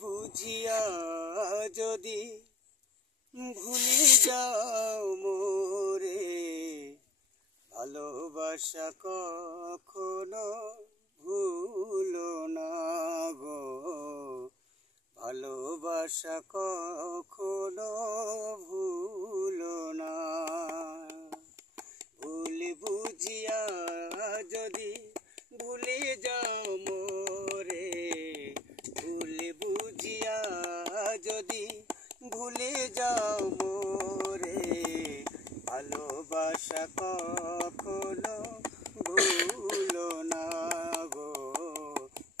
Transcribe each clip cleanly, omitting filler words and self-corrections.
বুঝিয়া যদি ভুলে যাও মোরে, ভালোবাসা কখনো ভুলো না গো, ভালোবাসা কখনো ভুলো না। ভুল বুঝিয়া যদি ভুলে যাও মোরে, ভুল বুঝিয়া যদি ভুলে যাও মোরে, ভালোবাসা কখনো ভুলো না গো,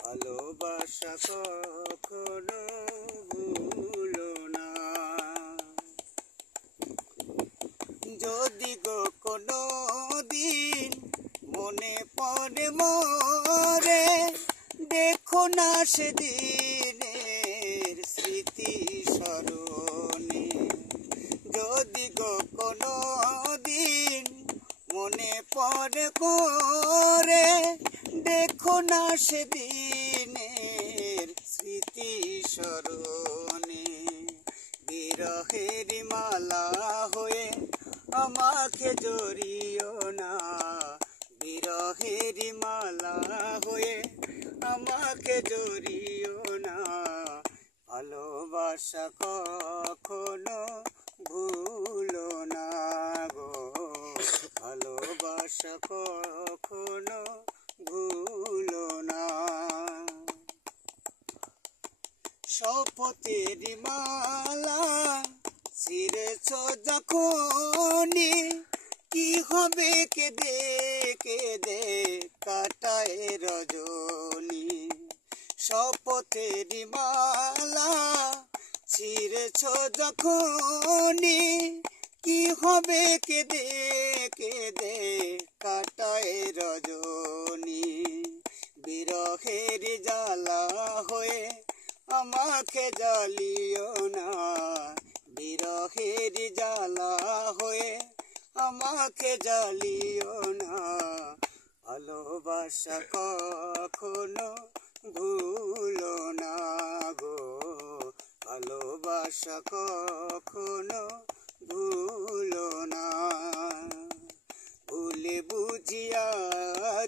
ভালোবাসা কখনো ভুলো না। যদি গো কোনো দিন মনে পড়ে মোরে, দেখো না সেদিনের স্মৃতি স্মরণে। যদি গো কোনো দিন মনে পড়ে মোরে, দেখো না সেদিনের স্মৃতি স্মরণে। বিরহের মালা হয়ে আমাকে জড়িও না, বিরহের মালা হয়ে আমাকে জড়িও না, ভালোবাসা কখনো ভুলো না গো, ভালোবাসা কখনো ভুলো না। শপথের মালা ছিঁড়েছ যখনই, কি হবে কেঁদে কেঁদে কাটায় রজনী। শপথের মালা ছিঁড়েছ যখনই, কি হবে কেঁদে কেঁদে কাটায় রজনী। বিরহের জ্বালা হয়ে আমাকে জ্বালিও না, বিরহের জ্বালা হয়ে আমাকে জ্বালিও না, ভালোবাসা কখনো ভুলো না গো, ভালোবাসা কখনো ভুলো না। ভুলে বুঝিয়া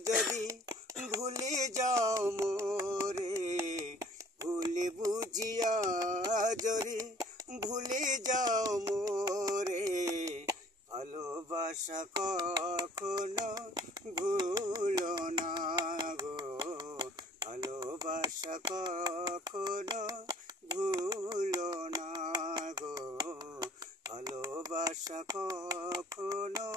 যদি ভুলে যাও মোরে, ভুলে বুঝিয়া যদি ভুলে যাও মোরে, ভালোবাসা কখনো ভুলো না গো, ভালোবাসা কখনো ভুলো না গো, ভালোবাসা কখনো